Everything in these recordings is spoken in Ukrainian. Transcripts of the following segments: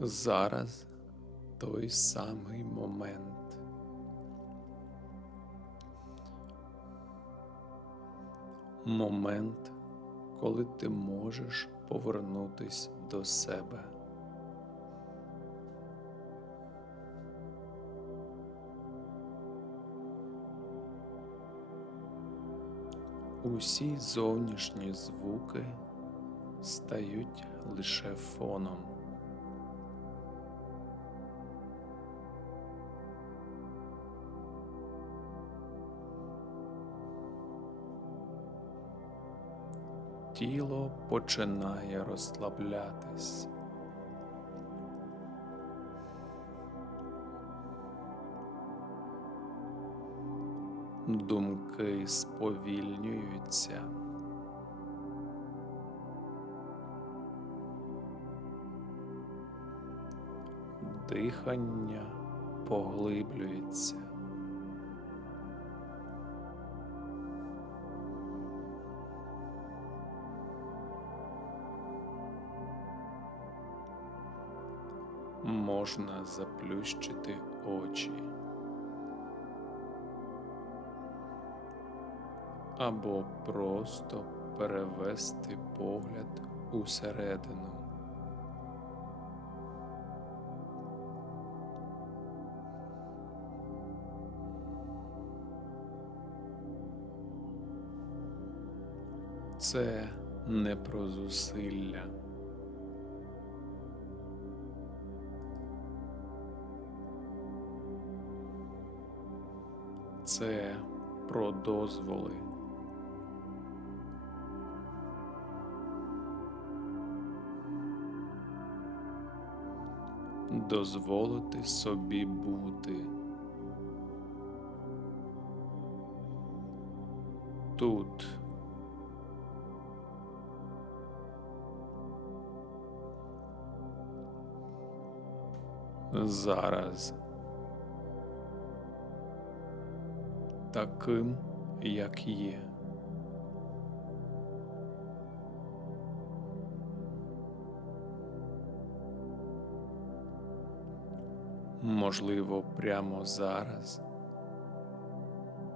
Зараз той самий момент. Момент, коли ти можеш повернутись до себе. Усі зовнішні звуки стають лише фоном. Тіло починає розслаблятись. Думки сповільнюються. Дихання поглиблюється. Можна заплющити очі. або просто перевести погляд усередину. Це не про зусилля. Це про дозволи. дозволити собі бути. Тут. Зараз таким, як є. Можливо, прямо зараз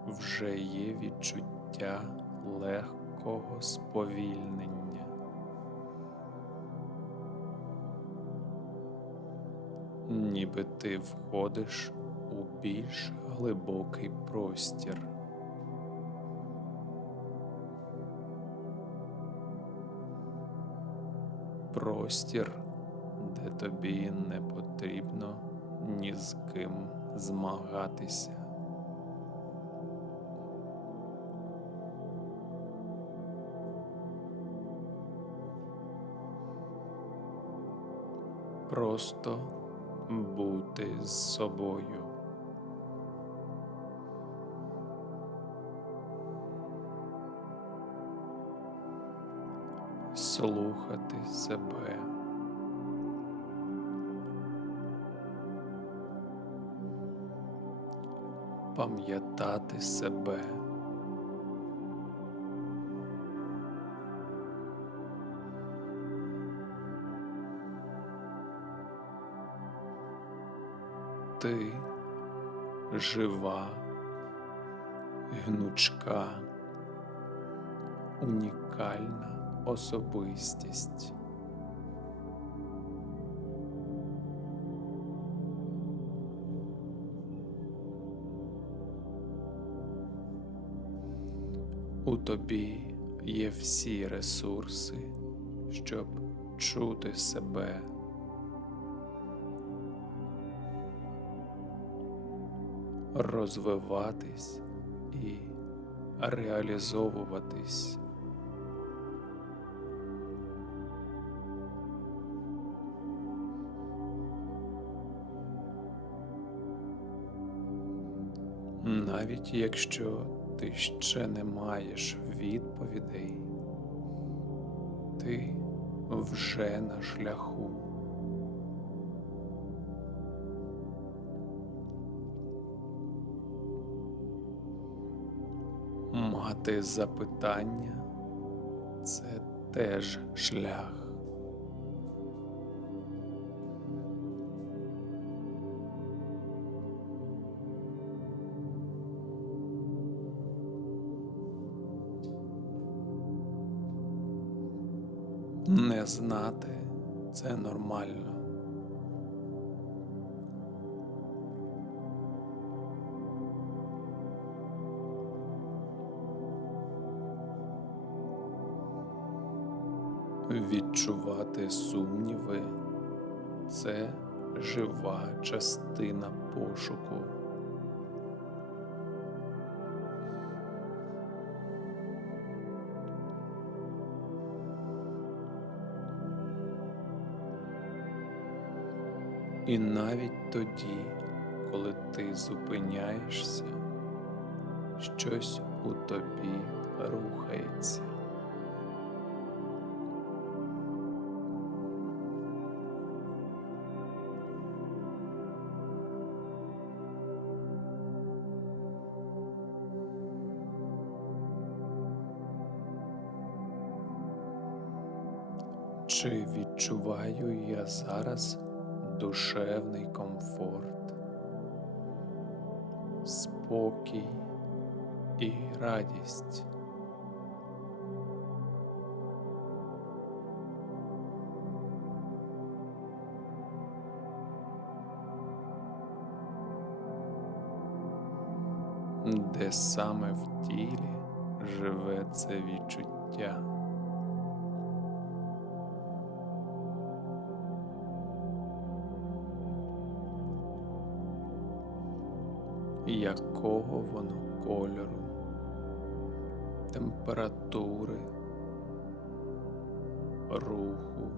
вже є відчуття легкого сповільнення. Ніби ти входиш більш глибокий простір. Простір, де тобі не потрібно ні з ким змагатися. Просто бути з собою. Слухати себе. пам'ятати себе. Ти жива, гнучка, унікальна особистість. У тобі є всі ресурси, щоб чути себе. Розвиватись і реалізовуватись. Навіть якщо ти ще не маєш відповідей, ти вже на шляху. Мати запитання це теж шлях. Не знати це нормально. Відчувати сумніви це жива частина пошуку. І навіть тоді, коли ти зупиняєшся, щось у тобі рухається. Чи відчуваю я зараз душевний комфорт, спокій і радість? Де саме в тілі живе це відчуття? Якого воно кольору, температури, руху.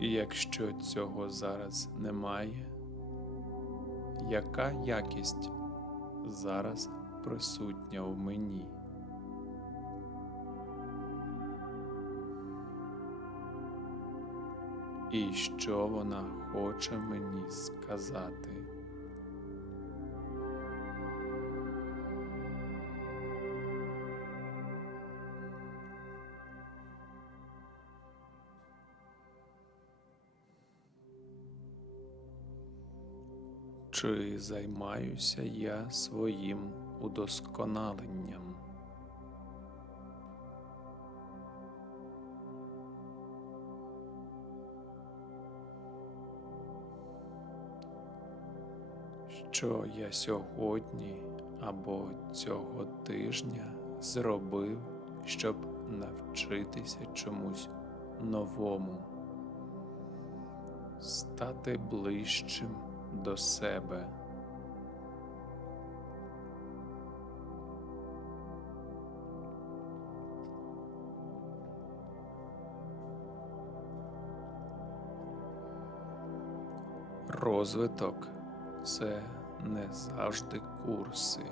І якщо цього зараз немає, яка якість зараз присутня в мені? І що вона хоче мені сказати. Чи займаюся я своїм удосконаленням? Що я сьогодні або цього тижня зробив, щоб навчитися чомусь новому, стати ближчим до себе. Розвиток це не завжди курси.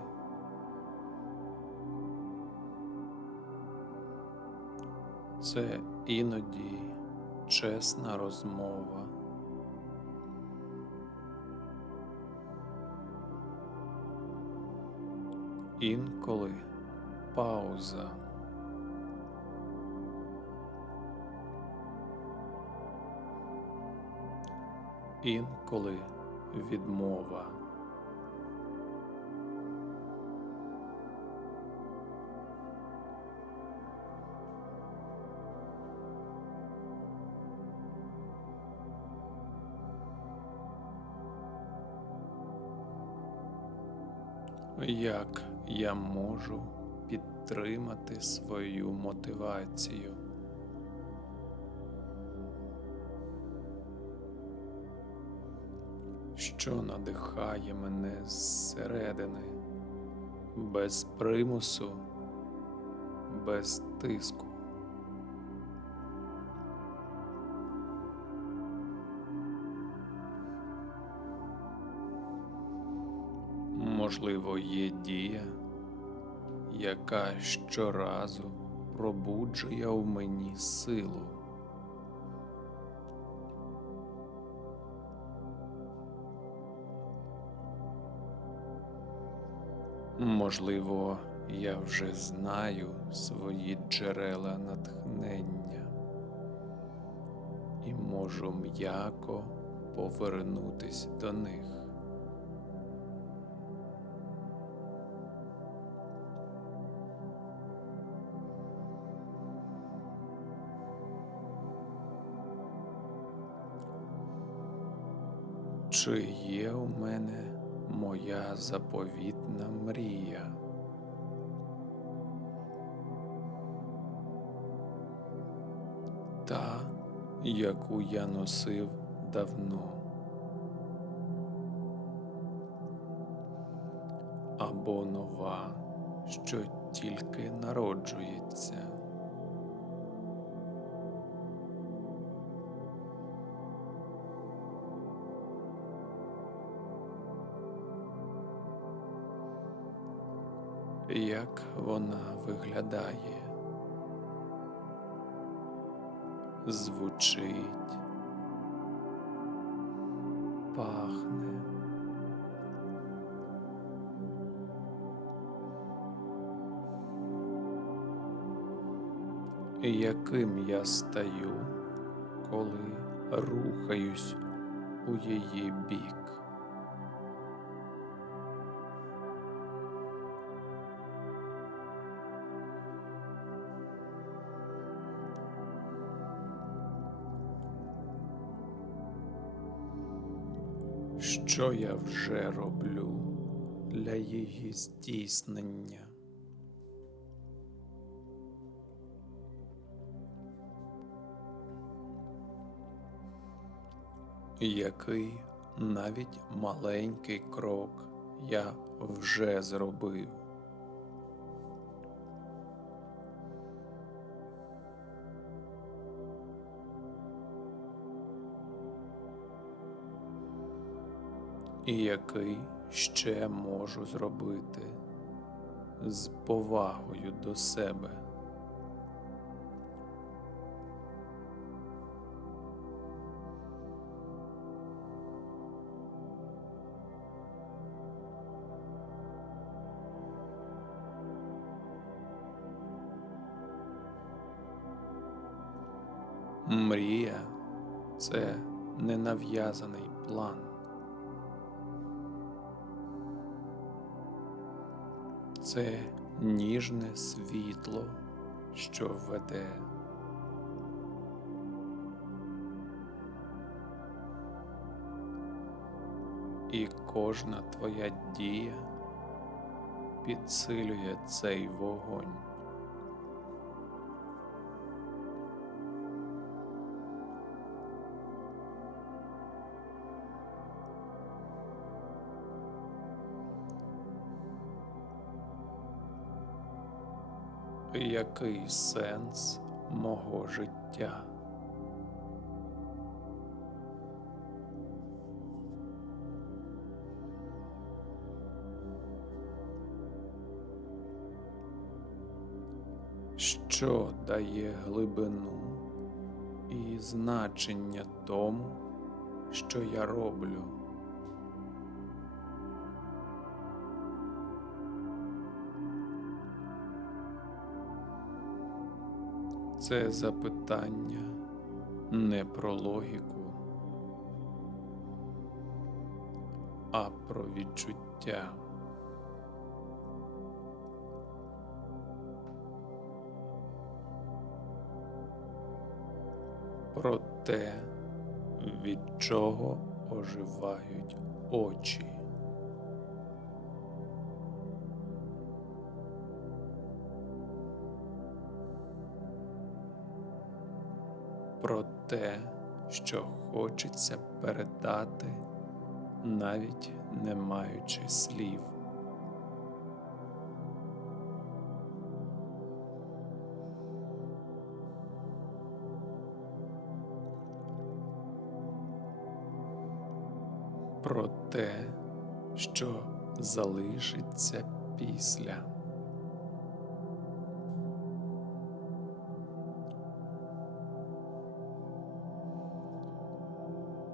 Це іноді чесна розмова. Інколи пауза. Інколи відмова. Як я можу підтримати свою мотивацію? що надихає мене зсередини, без примусу, без тиску. Можливо, є дія, яка щоразу пробуджує у мені силу. Можливо, я вже знаю свої джерела натхнення і можу м'яко повернутись до них. Чи є у мене моя заповітна мрія? Та, яку я носив давно. Або нова, що тільки народжується. Як вона виглядає? Звучить, пахне. Яким я стаю, коли рухаюсь у її бік? Що я вже роблю для її здійснення? Який навіть маленький крок я вже зробив? І який ще можу зробити з повагою до себе? Мрія це ненав'язаний план. Це ніжне світло, що веде. І кожна твоя дія підсилює цей вогонь. Який сенс мого життя? Що дає глибину і значення тому, що я роблю? Це запитання не про логіку, а про відчуття. Про те, від чого оживають очі. Про те, що хочеться передати, навіть не маючи слів. Про те, що залишиться після.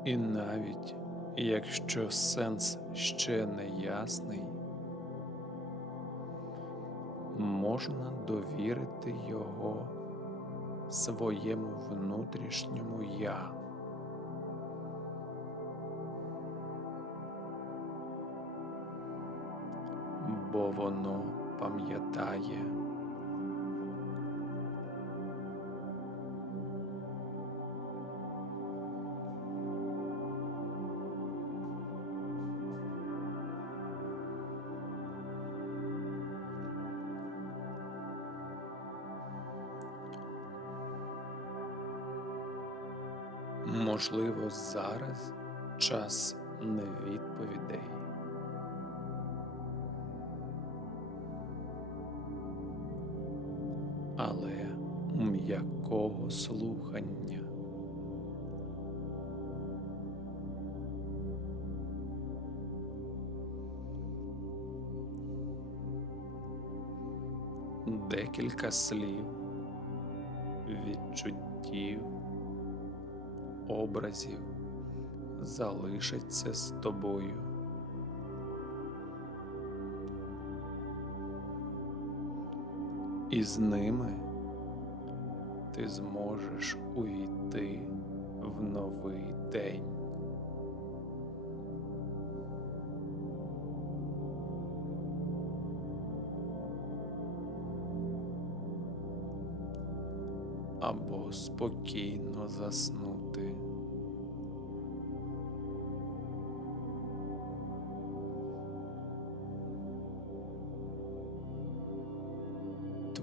І навіть якщо сенс ще не ясний, можна довірити його своєму внутрішньому я. Бо воно пам'ятає. Можливо, зараз час не відповідей. Але м'якого слухання. Декілька слів, відчуттів, образів залишаться з тобою. І з ними ти зможеш увійти в новий день. Або спокійно заснути.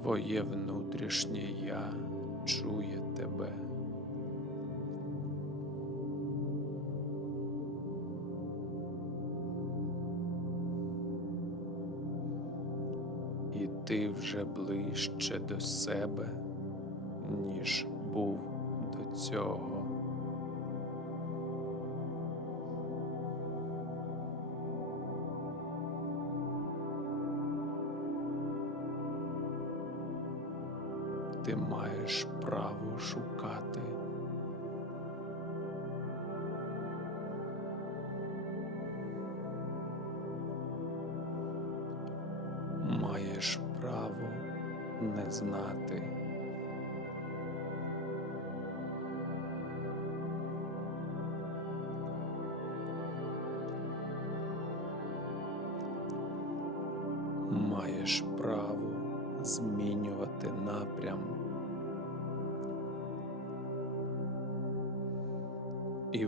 Твоє внутрішнє я чує тебе. І ти вже ближче до себе, ніж був до цього. Ти маєш право шукати. Маєш право не знати.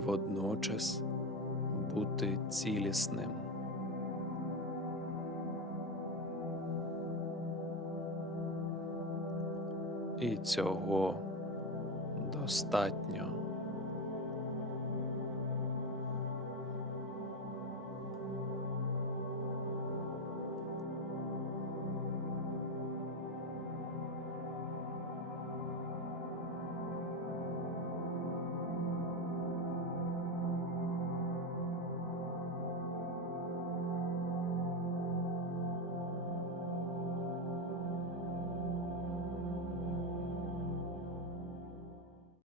Водночас бути цілісним. І цього достатньо.